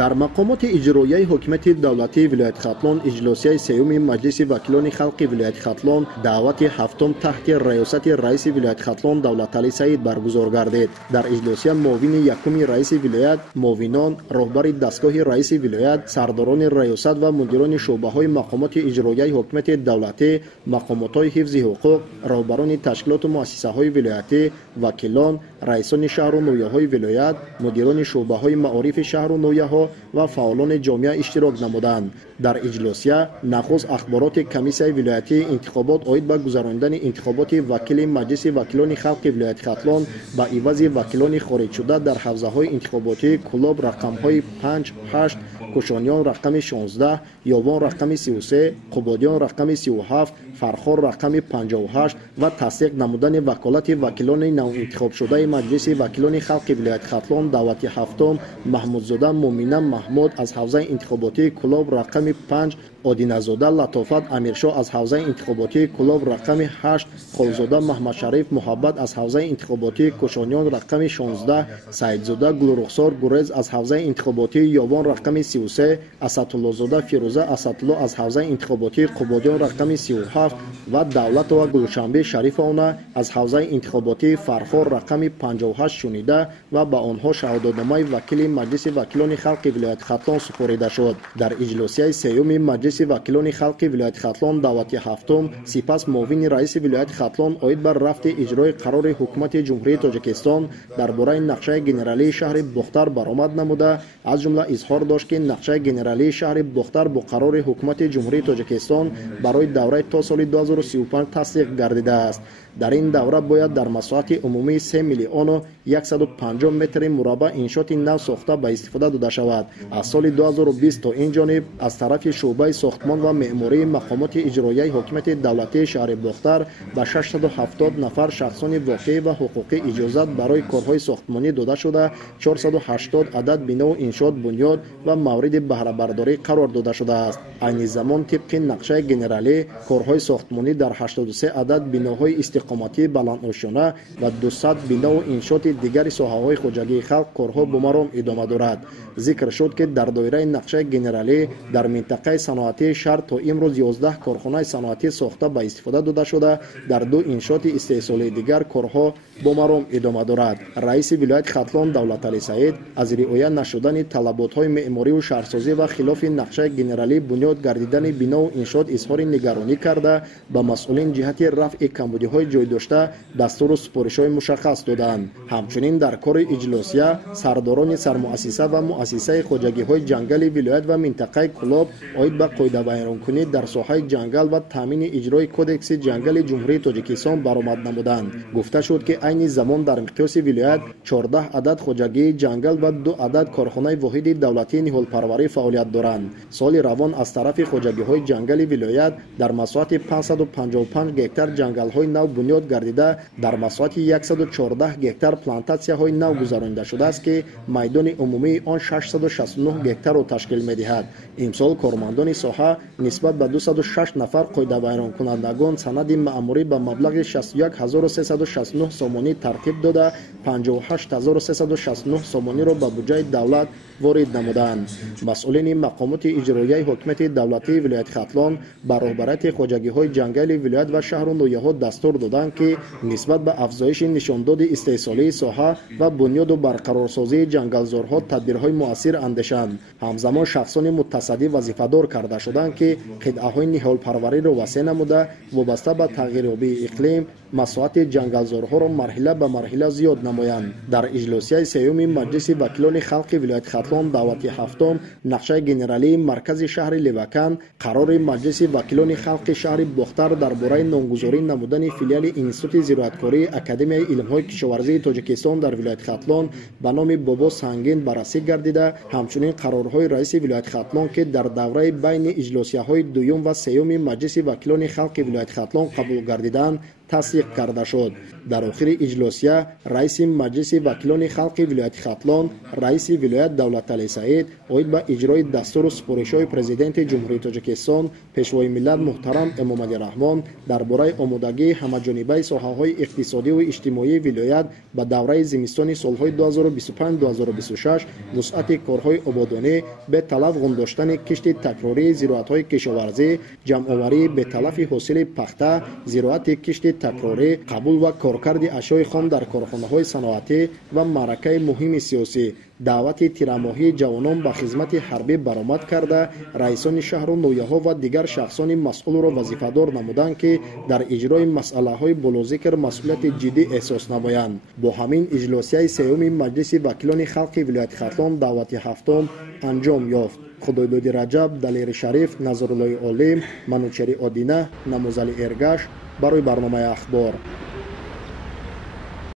در مقامات اجرایی حکومت دولتی ولایت ختلان اجلاسی سیوم مجلس وکیلان خلق ولایت ختلان دعوت هفتم تحت ریاست رئیس ولایت ختلان دولت علی سعید برگزار گردید. در اجلاسی معاون یکم رئیس ولایت، معاونان، راهبر دستگاه رئیس ولایت، سرداران ریاست و مدیران شعبه های مقامات اجرایی حکومت دولتی، مقامات های حفظ حقوق، راهبران تشکیلات و مؤسسه های ولایتی، وکیلان، رئیسان شهر و نویه های ولایت، مدیران شعبه های معارف شهر و نویه ها و فعالان جامعه اشتراک نمودند. در اجلاس نخست اخبارات کمیسیون ولایتی انتخابات عاید به گذراندن انتخابات وکیل مجلس وکیلان خلق ولایت ختلان به عوض وکیلان خارج شده در حوزه های انتخاباتی کلاب رقم های 5 8 کوشانیان رقم 16 یاوان رقم 33 قبادیان رقم 37 فرخار رقم 58 و تصدیق نمودن وکالت وکیلان نو انتخاب شده مجلس وکیلان خلق ولایت ختلان دعوت هفتم محمودزاده مومنه محمود از حوزه انتخاباتی کلاب رقم 5 آدینزاده لطافت امیرشاه از حوزه انتخاباتی کلاب رقم 8 خالزاده محمد شریف محبت از حوزه انتخاباتی کوشانیان رقم 16 سعیدزاده گلرخسار گریز از حوزه انتخاباتی یاوان رقم 33 اسدالله زاده فیروزه اسدالله از حوزه انتخاباتی قبادیان رقم 37 و دولت و گلشنبه شریف آنه از حوزه انتخاباتی فرخار رقم 58 شنیده و به آنها شهادتنامه وکیل مجلس وکیلان خلق ولایت ختلان سپرده شد. در اجلاسی سیوم مجلس وکیلان خلق ولایت ختلان دعوت هفتم سپس معاون رئیس ولایت ختلان عاید بر رفت اجرای قرار حکومت جمهوری تاجیکستان درباره نقشه گنرالی شهر بختر برآمد نموده از جمله اظهار داشت که نقشه گنرالی شهر بختر با قرار حکومت جمهوری تاجیکستان برای دوره تا سال 2035 تصدیق گردیده است. در این دوره باید در مساحت عمومی 3 میلیون و 150 متر مربع انشاءات نو ساخته به استفاده داده شود. از سال 2020 تا این جانب از طرف شعبه ساختمان و معماری مقامات اجرایی حکومت دولتی شهر بختر به 670 نفر شخصان واقعی و حقوقی اجازت برای کارهای ساختمانی داده شده 480 عدد بنا و انشاءات بنیاد و مورد بهره برداری قرار داده شده است. عین زمان طبق نقشه گنرالی کارهای ساختمانی در 83 عدد بناهای استقامتی بلندنشانه و 200 بنا و انشاءات دیگر ساحه‌های خواجگی خلق کارها بمرام ادامه دارد. ذکر شد که در دایره نقشه گنرالی در منطقه صنعتی شهر تا امروز 11 کارخانه صنعتی ساخته به استفاده داده شده. در 2 انشاءات استحصالی دیگر کارها بمرام ادامه دارد. رئیس ولایت ختلان دولت علی سعید از رعایت نشدن طلبات‌های معماری و شهرسازی و خلاف نقشه گنرالی بنیاد گردیدن بنا و انشاءات اظهار نگرانی کرده به مسئولین جهت رفع کمبودی‌های جای داشته دستور و سپارش‌های مشخص دادند. همچنین در کار اجلاسی سرداران سرمؤسسه و مؤسسه خواجگی‌های جنگل ولایت و منطقه کلاب عاید به قاعده بیان‌کنی در ساحه جنگل و تامین اجرای کدکس جنگل جمهوری تاجیکستان برآمد نمودند. گفته شد که عین زمان در مقیاس ولایت 14 عدد خواجگی جنگل و 2 عدد کارخانه واحد دولتی نهالپروری فعالیت دارند. سال روان از طرف خواجگی‌های جنگل ولایت در مساحت 555 گکتار جنگل‌های نو بنیاد گردیده در مساحت 114 گکتار پلانتاسی‌های نو گذرانده شده است که میدان عمومی آن 669 گکتار را تشکیل می‌دهد. امسال کارمندان ساحه نسبت به 206 نفر قاعده بیان کنندگان سند مأموری به مبلغ 61369 سامانی ترتیب داده 58369 سامانی را به بودجه دولت وارد نمودند. مسئولین مقامات اجرایی حکومت دولتی ولایت ختلان به رهبریت خواجگی‌های جنگل ولایت و شهر و نویه‌ها دستور دادند که نسبت به افزایش نشانداد استحصالی ساحه و بنیاد و برقرارسازی جنگلزارها تدبیرهای مؤثر اندیشند. همزمان شخصان متصدی وظیفه‌دار کرده شدند که قطعه‌های نهالپروری را وسیع نموده وابسته به تغییریابی اقلیم مساحت جنگلزارها را مرحله به مرحله زیاد نمایند. در اجلاسی سیوم مجلس وکیلان خلق ولایت ختلان دعوت هفتم نقشه گنرالی مرکز شهر لیوکن قرار مجلس وکیلان خلق شهر بختر درباره نامگذاری نمودن فیلیال انستیتوت زراعتکاری اکادمی علم‌های کشاورزی تاجیکستان در ولایت ختلان به نام بابا سنگین بررسی گردیده. همچنین قرارهای رئیس ولایت ختلان که در دوره بین اجلاسی‌های دوم و سیوم مجلس وکیلان خلق ولایت ختلان قبول گردیدند تصدیق کرده شد. در آخر اجلاسیه رئیس مجلس وکیلان خلق ولایت ختلان رئیس ولایت دولت علی سعید اوید به اجرای دستور و سپارش‌های پرزیدنت جمهوری تاجیکستان پیشوای ملت محترم امام علی رحمان درباره آمادگی همه‌جانبه ساحه‌های اقتصادی و اجتماعی ولایت به دوره زمستان سال‌های 2025-2026 وسعت کارهای آبادانی به طلب گذاشتن کشت تکراری زراعت‌های کشاورزی جمع‌آوری به تلف حاصل پخته زراعت کشت تکراری قبول و کارکرد اشیاء خام در کارخانه‌های صنعتی و معرکه مهم سیاسی دعوت تیرماهی جوانان به خدمت حربی برآمد کرده رئیسان شهر و نویه‌ها و دیگر شخصان مسئول را وظیفه‌دار نمودند که در اجرای مسئله‌های بالاذکر مسئولیت جدی احساس نمایند. با همین اجلاسیه سیوم مجلس وکیلان خلق ولایت ختلان دعوت هفتم انجام یافت. خدایداد رجب، دلیر شریف، نظرالله عالم، منوچری آدینه، نمازعلی ارگش برای برنامه اخبار.